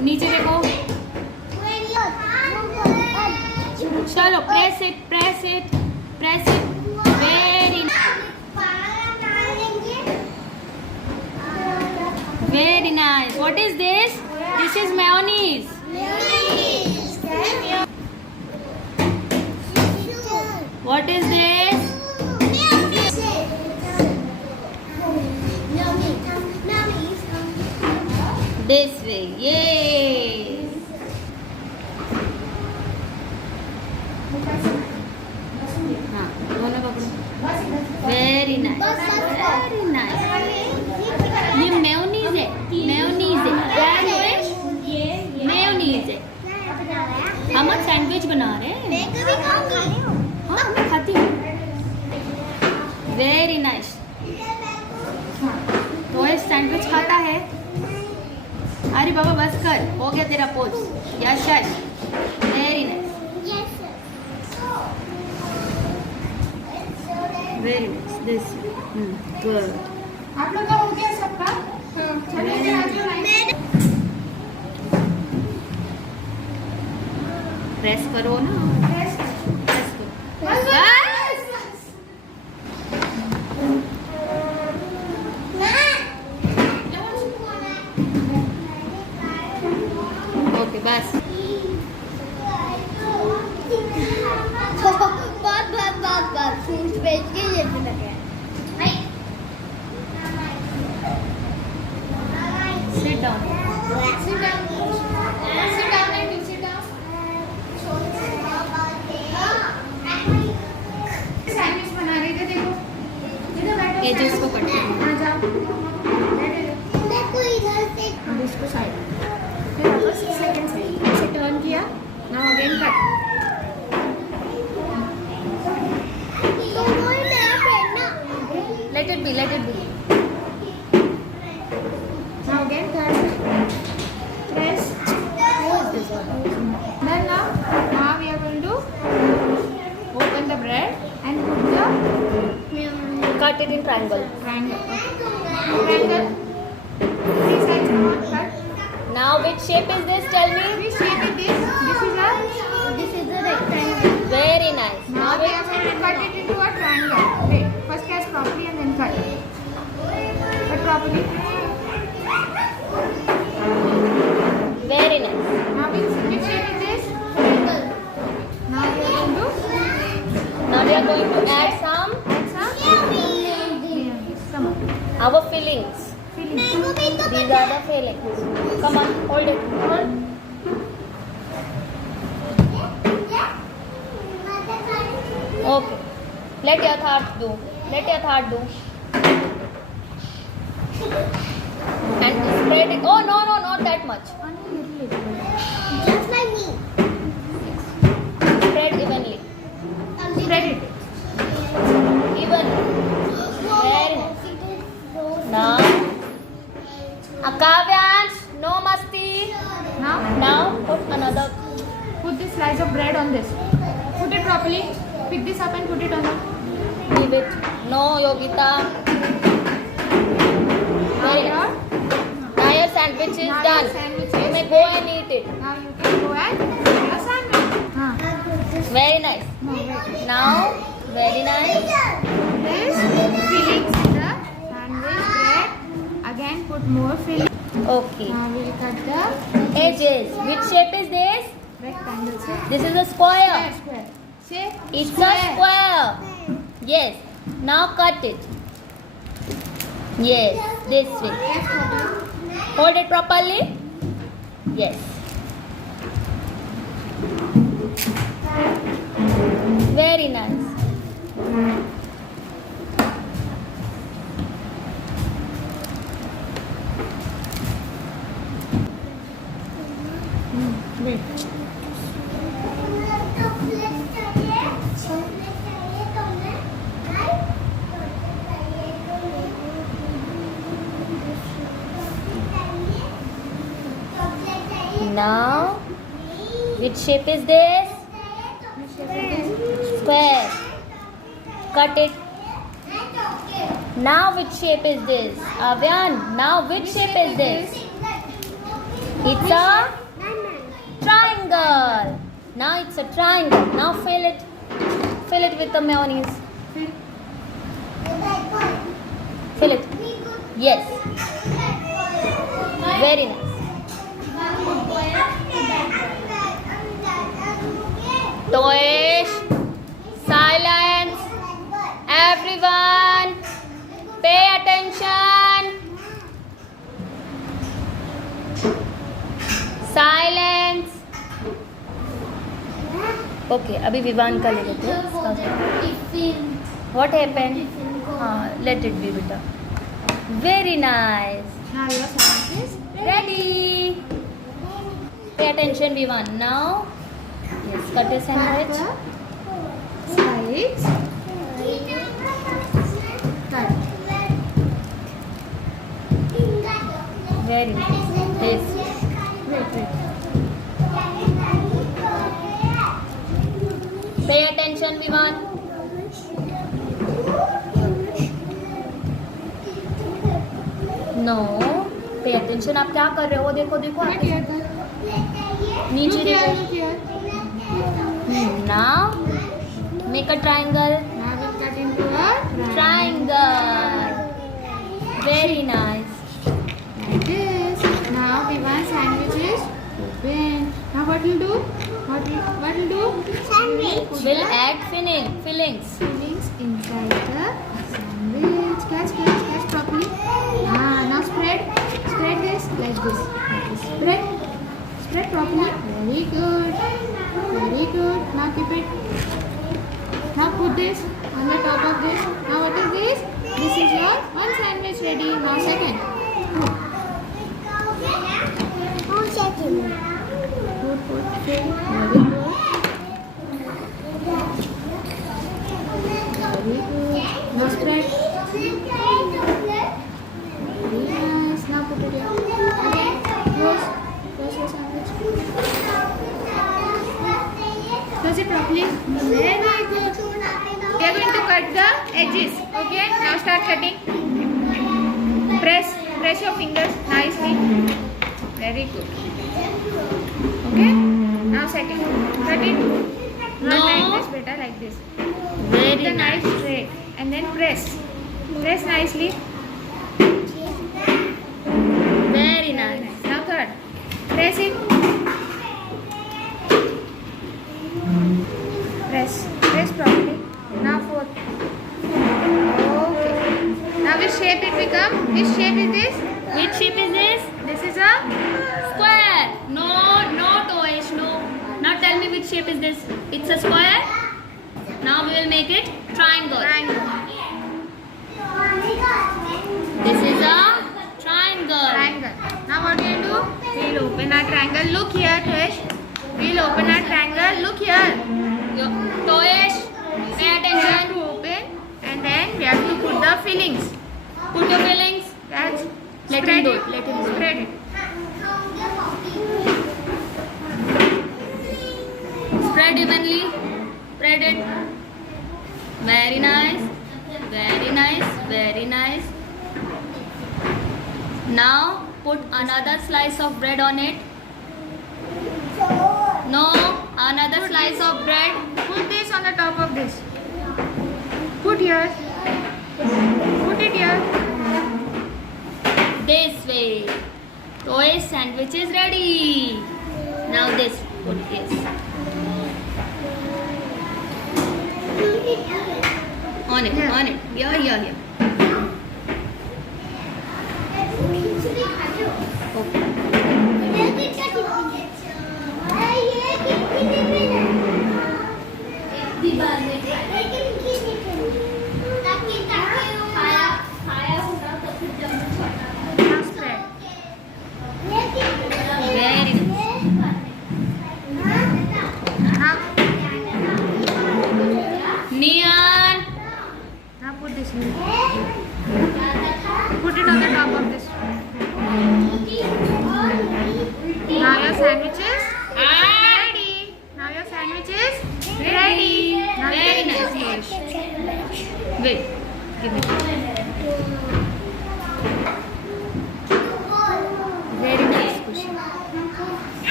नीचे देखो. चलो press it. Very nice. What is this? This is mayonnaise. What is this? This way. Yay. हाँ, दोनों पकड़ो. Very nice. ये मेयोनीज है. क्या है? मेयोनीज है. हम आज सैंडविच बना रहे हैं. हाँ, मैं खाती हूँ. Very nice. तो ये सैंडविच खाता है. अरे बाबा बस कर. हो गया तेरा pose. Yes. Very nice. Very nice. This. Good. आप लोग का हो गया सबका? चलिए आगे लाइन. प्रेस करो ना. प्रेस करो. ओके बस. बहुत फूड बेच के ये भी लगे. Sit down. सैंडविच बना रहे थे. देखो इधर बैठो. एजेस को कट करो. हाँ जाओ. देखो इधर से अब इसको साइड. फिर वापस 6 सेकंड से इसे टर्न किया. Now again cut. तो वो ही मेरा फ्रेंड ना. Let it be. Now again cut. Press. Then now we are going to open the bread and put the Cut it in triangle. triangle. Triangle. 3 sides on cut. Now which shape is this? Tell me. Which shape is this? This is a rectangle. Very nice. Now we are going to cut it into a triangle. Wait. First catch properly and then cut. Cut properly. Very nice. Now which shape is this? Triangle. Now we are going to Now we are going to add some Come on. our fillings. मेरे को भी तो These are the fillings. Come on, hold it. Okay. Let your thoughts do. And spread it. Oh no, not that much. just like me. Spread evenly. Spread it. Evenly. Very nice. Now, Akavyans, no masti. Now put another. Put this slice of bread on this. Put it properly. Pick this up and put it on the. Leave it. No, Yogita. Very nice. Now your sandwich is Now done. your sandwich You is may go and eat it. Now you can go and make a sandwich. Very nice. No, wait. Now, very nice. This fillings in the sandwich bread. Again, put more filling. Okay. Now we will cut the Edges. Which shape is this? rectangle shape. This is a square. Square. Shape. It's a square. Yes. Now cut it. Yes. This way. Hold it properly. Yes. Very nice. Wait. Now, which shape is this? Square. Cut it. Now which shape is this? Avyan, now which shape is this? It's a triangle. Now it's a triangle. Now fill it. Fill it with the mayonnaise. Fill it. Yes. Very nice. Toish, silence. Everyone, pay attention. Silence. Okay, अभी विवान का ले लेते हैं. What happened? Let it be, beta. Very nice. Now your sandwich is Ready. Pay attention, Vivan. Now, yes, cut your sandwich. Slice. Cut. Very nice. This. Wait. Pay attention, Vivan. No. Pay attention. आप क्या कर रहे हो? देखो देखो. Look here. नीचे Look here. देखो. Look here. Now, make a triangle. Now we'll cut into a Triangle. Very nice. like this. Now we want sandwiches. Open. Now what will do? What will do? Sandwich. We'll add fillings. Fillings inside the sandwich. Catch properly. Now spread this like this. Spread properly. Very good. Now keep it. Now put this on the top of this. Now what is this? This is your one sandwich ready. Now second. Put. Very good. Now spread. Very nice. Now put it here. Again. Close your sandwich. Close it properly. Very good. We are going to cut the edges. Okay. Now start cutting. Press your fingers nicely. Very good. Okay. Now second. Cut it. Not like this, beta. Like this. Very The nice. knife straight and then press. Press nicely. Very nice. Now third. Press it. Press properly. Now fourth. Okay. Now which shape it become? Which shape is this? Which shape is this? This is a Square. No, Toish, no. Now tell me which shape is this? It's a square. Now we will make it triangle. triangle. This is a triangle. Triangle. Now what we will do? We will open our triangle. Look here, Trish. We will open our triangle. Look here. Toish, pay We have attention. to open and then we have to put the fillings. Put your fillings. Catch. Let Spread him do it. it. Let him do it. Spread it. Spread evenly. Spread it. Very nice. Very nice. Very nice. Now put another slice of bread on it. No, another slice of bread. Put this on the top of this. Put here. Put it here. This way. Toy sandwich is ready. Now this. Put this. On it. Here. On it. Here. Okay. Now spread. Very nice. Now, Nian. now put this here.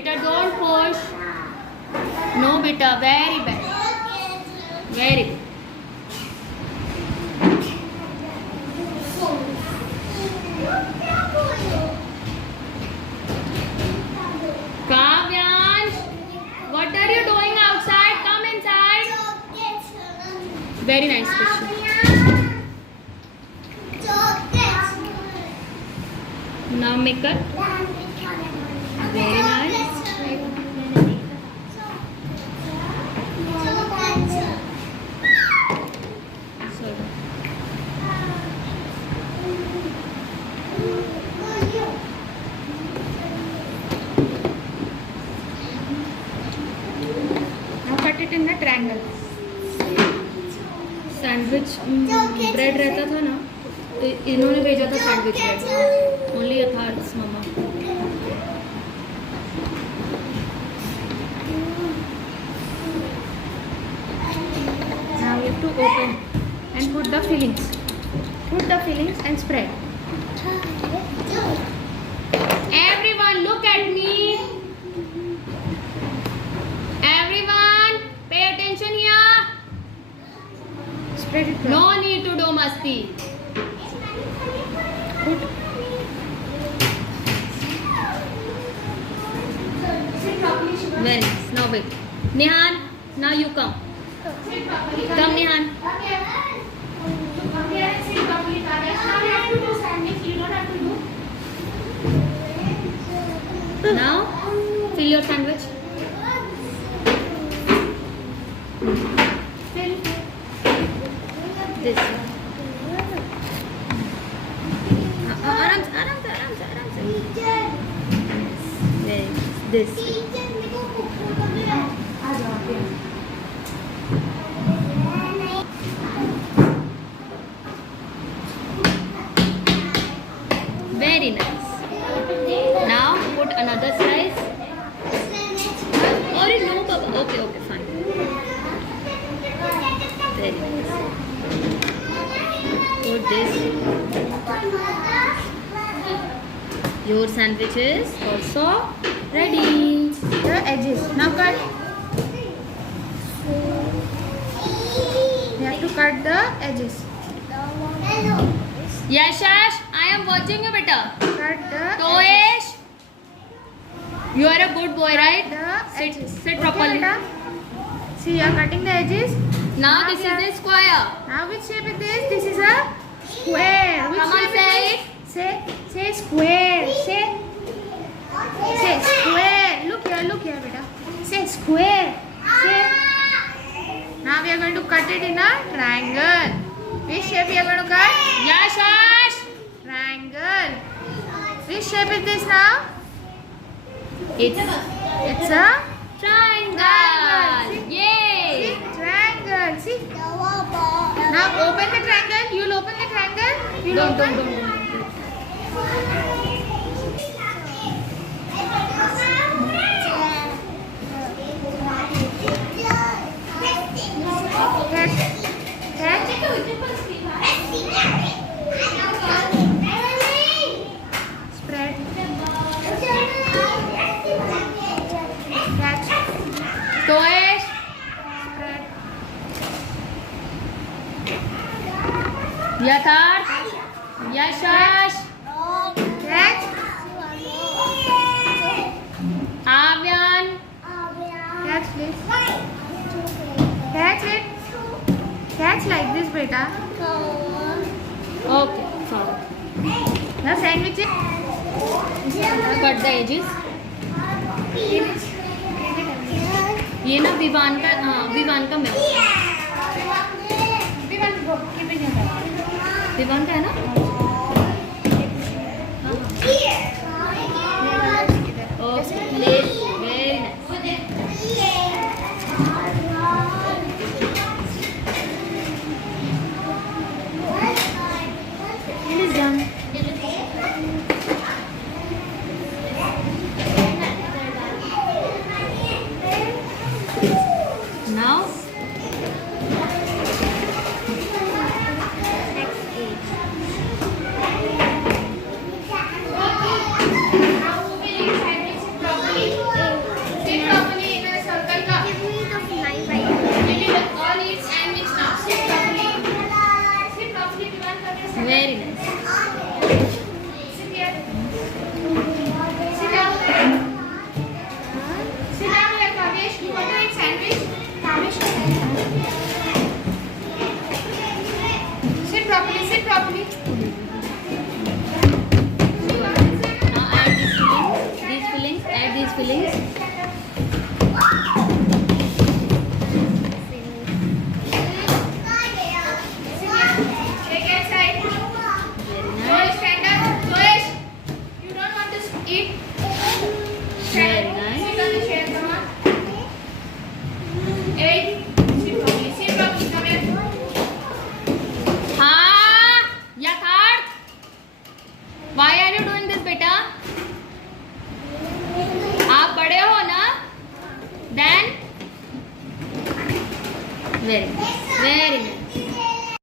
Beta, don't push. No, beta. Very bad. Very good. Kavyansh, what are you doing outside? Come inside. Very nice question. Now make it. Very nice. Sorry. Now cut it in a triangle. Sandwich bread रहता था ना, इन्होंने भेजा था sandwich bread. Only यथार्थ मम्मा. Now you have to open and put the fillings. Put the fillings and spread. Everyone look at me. Everyone pay attention here. Spread it. No need to do masti. Put. Very nice. Now wait. Nihan, now you come. Come Nihan. Now fill your sandwich. Fill. This. आराम से. Very nice. This. आ जाओ आप यहाँ. Very nice. Now put another slice. Or no, Baba. Okay, fine. Very nice. Put this. Your sandwich is also ready. The edges. Now cut. You have to cut the edges. Yashash, I am watching you, beta. Cut the Toesh, you are a good boy, right? The edges. Sit properly. Okay, beta. See, you are cutting the edges. Now this is a square. Now which shape is this? This is a square. Which Come on, shape say is this? Say square. Say square. Look here, beta. Say square. Say. Now we are going to cut it in a triangle. Which shape we are going to cut? Yashash, Triangle. Which shape is this now? it's It's a triangle. Yay! see, triangle. See. Now open the triangle. You'll open the triangle. You'll open. Don't. Catch. Spread. Catch. Toesh, Spread. Yatharth, Yashash, Catch. Avyan, Catch this. Catch it. Catch like this, beta. okay, sorry. Now sandwich it. Cut the edges. ये ना विवान का मिल विवान का है ना. Okay, very nice. It is done. Now Now we will sandwich it properly. Very nice. Very nice.